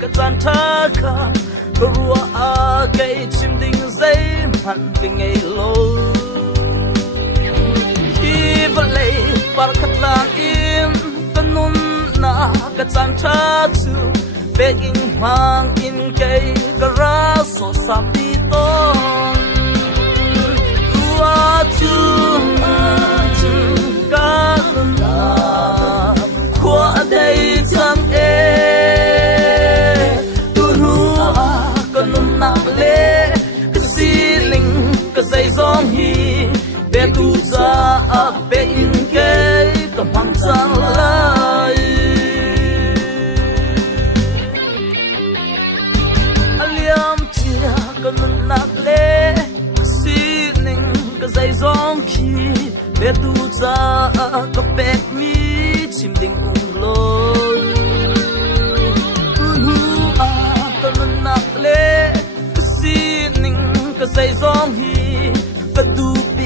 cái tan thác cái rùa cái chim đinh dây hẳn cái ngày lâu khi vẫn lấy把cái lan im cái nôn na cái tan thác chu về in hoàng in cái ra số sắm đi to rùa chu cái na qua đây chẳng cái dây giông hi bé tu ra bé in cái cầm hàng trăng lại aliam chia cái nụ nạc lê xí ninh cái dây giông hi bé tu ra cái bé mi chim đình lôi cái nụ nạc lê xí ninh cái dây giông hi cái tu bị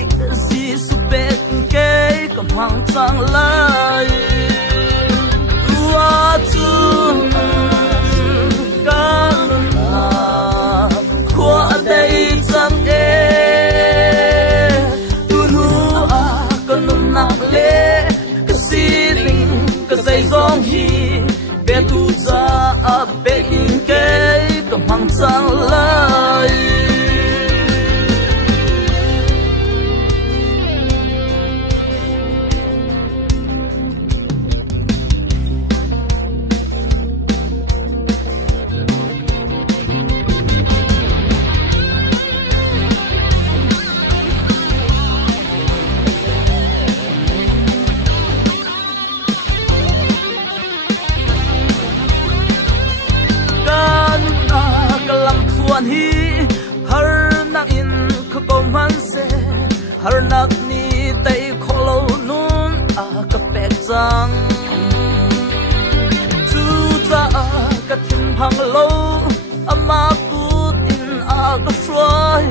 gì sụp bể cái cầm hàng trăng lại tua chung cả lần qua đây chẳng tu nu cái nụ nặng lệ cái xí linh cái dây giông hi bé tu ra bé in cái cầm hàng trăng lại hi har nak in ko man se har nak ni tai kholo nun ka pek chang chu cha ka thim phang lo ama put in ka fry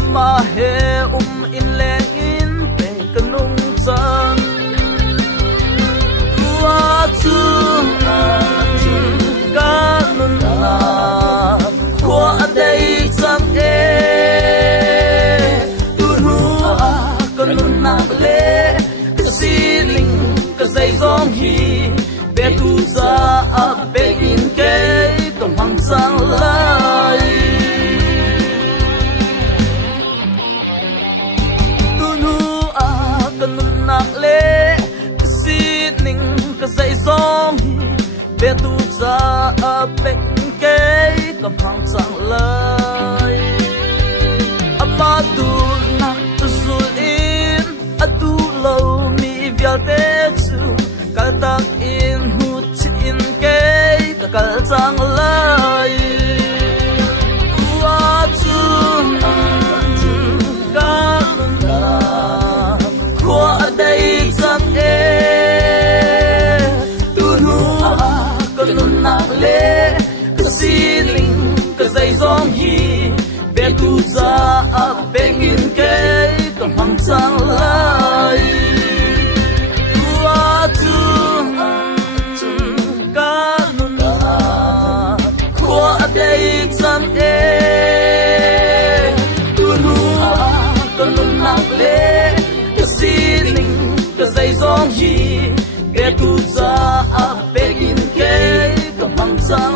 ama he in leng in pe ka nung chan tua chu ka nun qua đây chẳng tu nu cái nụ nạc lệ cái xí linh cái dây giông hi bé tu ra bé in cái cầm hàng trăng lại tu nu cái nụ nạc lệ cái xí linh cái dây giông hi bé tu ra bé in cái cầm hàng trăng lại ama tu nak tu sul in adu lâu mi vial te chu kal tak in hu in cái kal trăng lại tua chu ka na qua đây chẳng tu nu cái nụ nạc lệ xí linh cái dây giông hi bé tu ra bé in cái cầm hàng trăng lại tua chung cả nun qua đây chẳng tu nu cái nụ nạc lệ cái xí linh cái dây giông hi bé tu ra bé in cái cầm hàng trăng